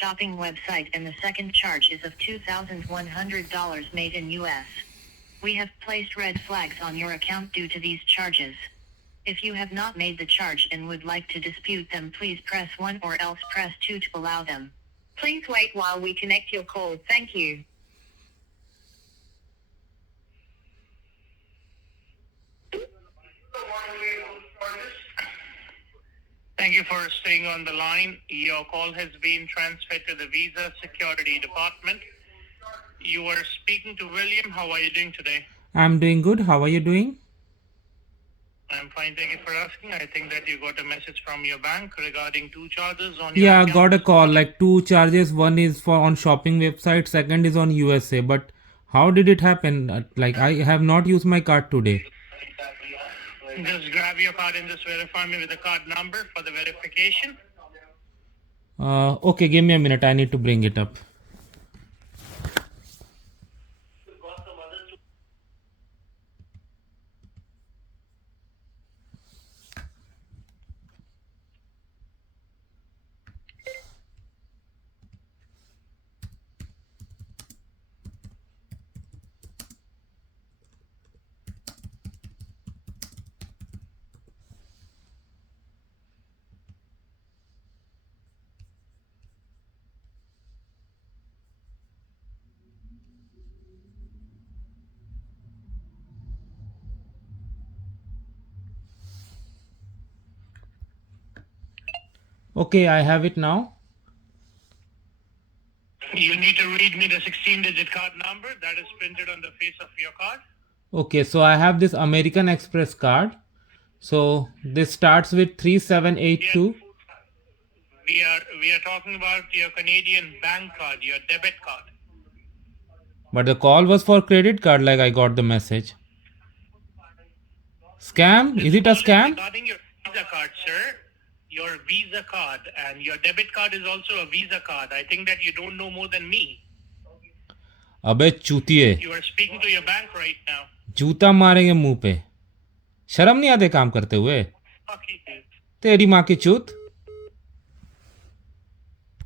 shopping website and the second charge is of $2,100 made in US. We have placed red flags on your account due to these charges. If you have not made the charge and would like to dispute them, please press 1 or else press 2 to allow them. Please wait while we connect your call. Thank you. Thank you for staying on the line. Your call has been transferred to the Visa Security Department. You are speaking to William. How are you doing today? I'm doing good. How are you doing? I'm fine. Thank you for asking. I think that you got a message from your bank regarding 2 charges on your Yeah, I account. got a call like 2 charges. One is for on shopping website, second is on USA. But how did it happen? Like I have not used my card today. Just grab your card and just verify me with the card number for the verification. Okay, give me a minute. I need to bring it up. Okay, I have it now. You need to read me the 16-digit card number that is printed on the face of your card. Okay, so I have this American Express card. So this starts with 3782. We are talking about your Canadian bank card, your debit card. But the call was for credit card, like I got the message. Scam? Is it a scam? Regarding your Visa card, sir. Your Visa card and your debit card is also a Visa card. I think that you don't know more than me. अबे चूतिए, You are speaking to your bank right now. जूता मारेंगे मुंह पे. शर्म नहीं आते काम करते हुए? Fuck you. तेरी माँ की चूत.